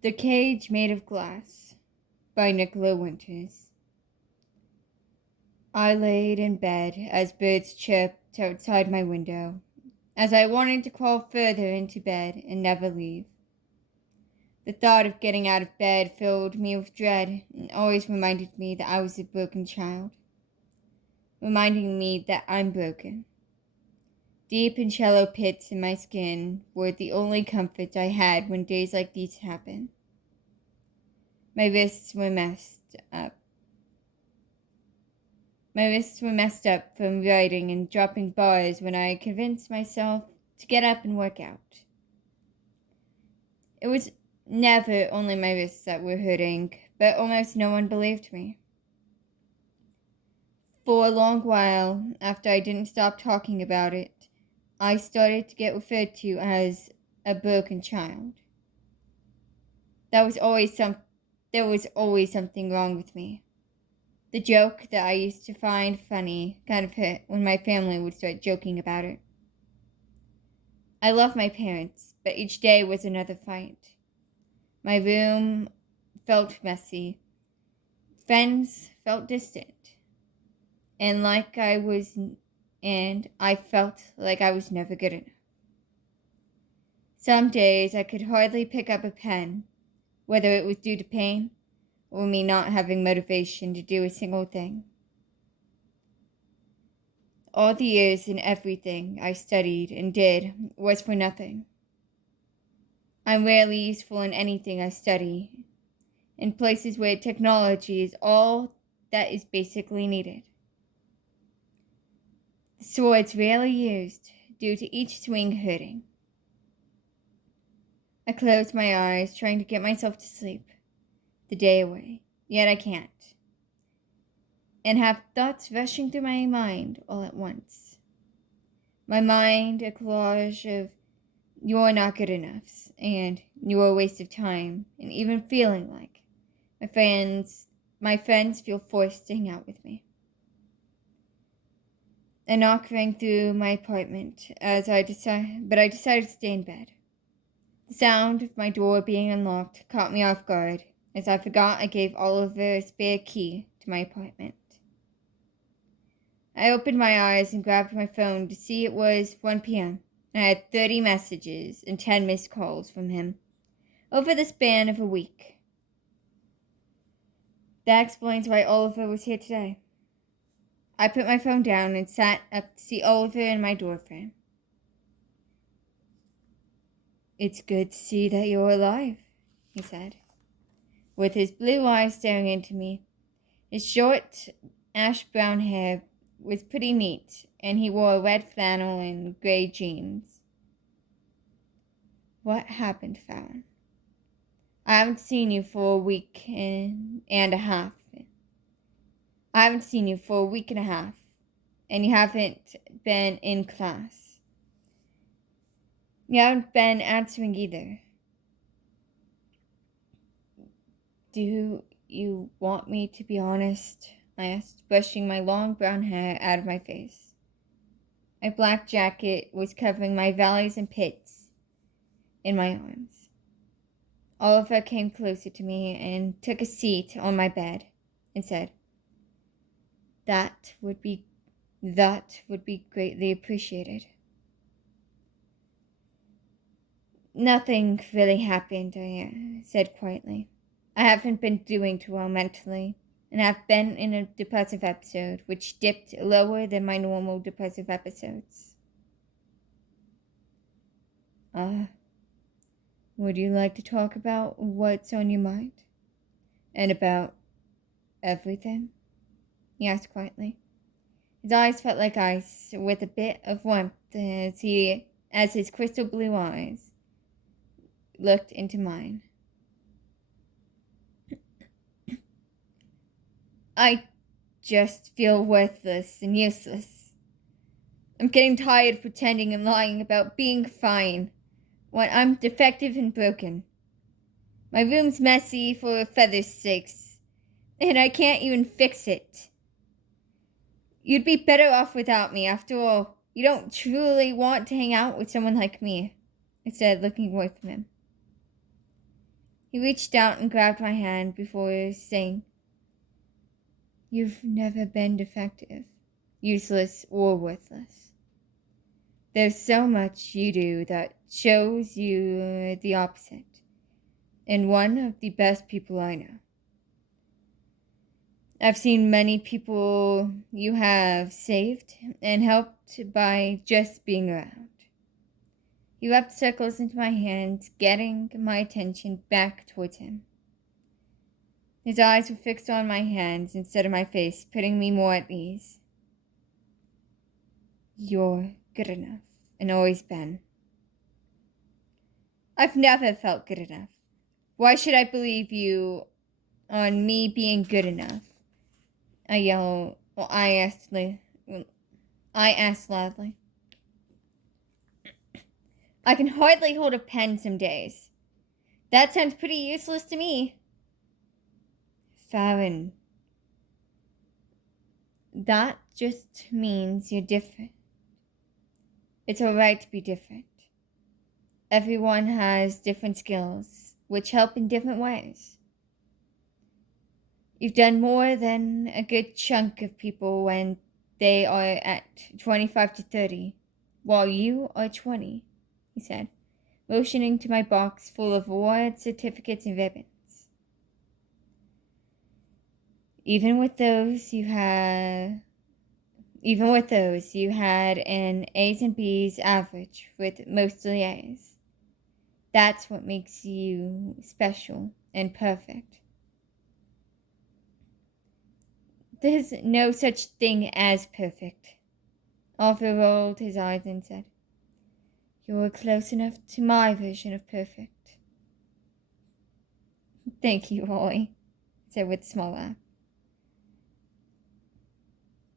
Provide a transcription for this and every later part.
The Cage Made of Glass by Nicola Winters. I laid in bed as birds chirped outside my window, as I wanted to crawl further into bed and never leave. The thought of getting out of bed filled me with dread and always reminded me that I was a broken child, reminding me that I'm broken. Deep and shallow pits in my skin were the only comfort I had when days like these happened. My wrists were messed up. My wrists were messed up from writing and dropping bars when I convinced myself to get up and work out. It was never only my wrists that were hurting, but almost no one believed me. For a long while, after I didn't stop talking about it, I started to get referred to as a broken child. There was always something wrong with me. The joke that I used to find funny kind of hurt when my family would start joking about it. I love my parents, but each day was another fight. My room felt messy. Friends felt distant. And I felt like I was never good enough. Some days I could hardly pick up a pen, whether it was due to pain or me not having motivation to do a single thing. All the years and everything I studied and did was for nothing. I'm rarely useful in anything I study, in places where technology is all that is basically needed. The sword's rarely used due to each swing hurting. I close my eyes, trying to get myself to sleep, the day away, yet I can't, and have thoughts rushing through my mind all at once. My mind a collage of "you're not good enough" and "you're a waste of time," and even feeling like my friends feel forced to hang out with me. A knock rang through my apartment but I decided to stay in bed. The sound of my door being unlocked caught me off guard, as I forgot I gave Oliver a spare key to my apartment. I opened my eyes and grabbed my phone to see it was 1 p.m. and I had 30 messages and 10 missed calls from him over the span of a week. That explains why Oliver was here today. I put my phone down and sat up to see Oliver in my doorframe. "It's good to see that you're alive," he said, with his blue eyes staring into me. His short, ash-brown hair was pretty neat, and he wore red flannel and gray jeans. "What happened, Fallon? I haven't seen you for a week and a half. I haven't seen you for a week and a half, and you haven't been in class. You haven't been answering either. Do you want me to be honest?" I asked, brushing my long brown hair out of my face. My black jacket was covering my valleys and pits in my arms. Oliver came closer to me and took a seat on my bed and said, That would be greatly appreciated." "Nothing really happened," I said quietly. "I haven't been doing too well mentally, and I've been in a depressive episode, which dipped lower than my normal depressive episodes." Would you like to talk about what's on your mind? And about everything?" he asked quietly. His eyes felt like ice, with a bit of warmth as his crystal blue eyes looked into mine. "I just feel worthless and useless. I'm getting tired of pretending and lying about being fine when I'm defective and broken. My room's messy for a feather's sakes, and I can't even fix it. You'd be better off without me. After all, you don't truly want to hang out with someone like me," I said, looking away from him. He reached out and grabbed my hand before saying, "You've never been defective, useless, or worthless. There's so much you do that shows you the opposite, and one of the best people I know. I've seen many people you have saved and helped by just being around." He wrapped circles into my hands, getting my attention back towards him. His eyes were fixed on my hands instead of my face, putting me more at ease. "You're good enough, and always been." "I've never felt good enough. Why should I believe you on me being good enough?" I asked loudly. "I can hardly hold a pen some days. That sounds pretty useless to me." "Farron, that just means you're different. It's alright to be different. Everyone has different skills, which help in different ways. You've done more than a good chunk of people when they are at 25 to 30, while you are 20, he said, motioning to my box full of awards, certificates, and ribbons. Even with those, you had an A's and B's average with mostly A's. That's what makes you special and perfect. There's no such thing as perfect." Arthur rolled his eyes and said, "You're close enough to my version of perfect." "Thank you, Holly," I said with a small laugh.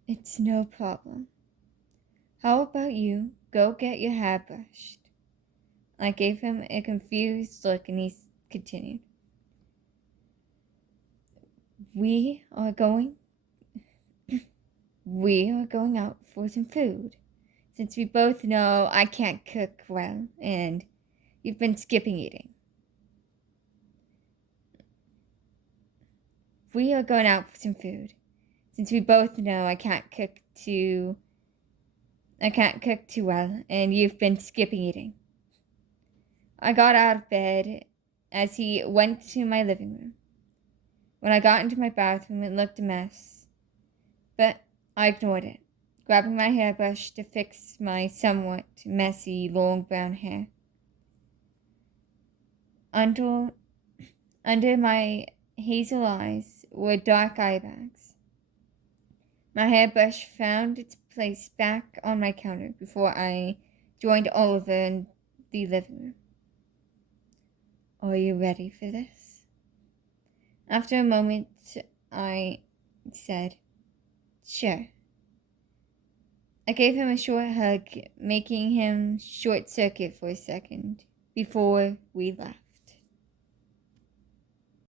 "It's no problem. How about you go get your hair brushed?" I gave him a confused look and he continued. We are going out for some food, since we both know I can't cook well and you've been skipping eating. We are going out for some food, since we both know I can't cook too well and you've been skipping eating. I got out of bed as he went to my living room. When I got into my bathroom, it looked a mess, but I ignored it, grabbing my hairbrush to fix my somewhat messy, long brown hair. Under my hazel eyes were dark eye bags. My hairbrush found its place back on my counter before I joined Oliver in the living room. "Are you ready for this?" After a moment, I said, "Sure." I gave him a short hug, making him short circuit for a second before we left.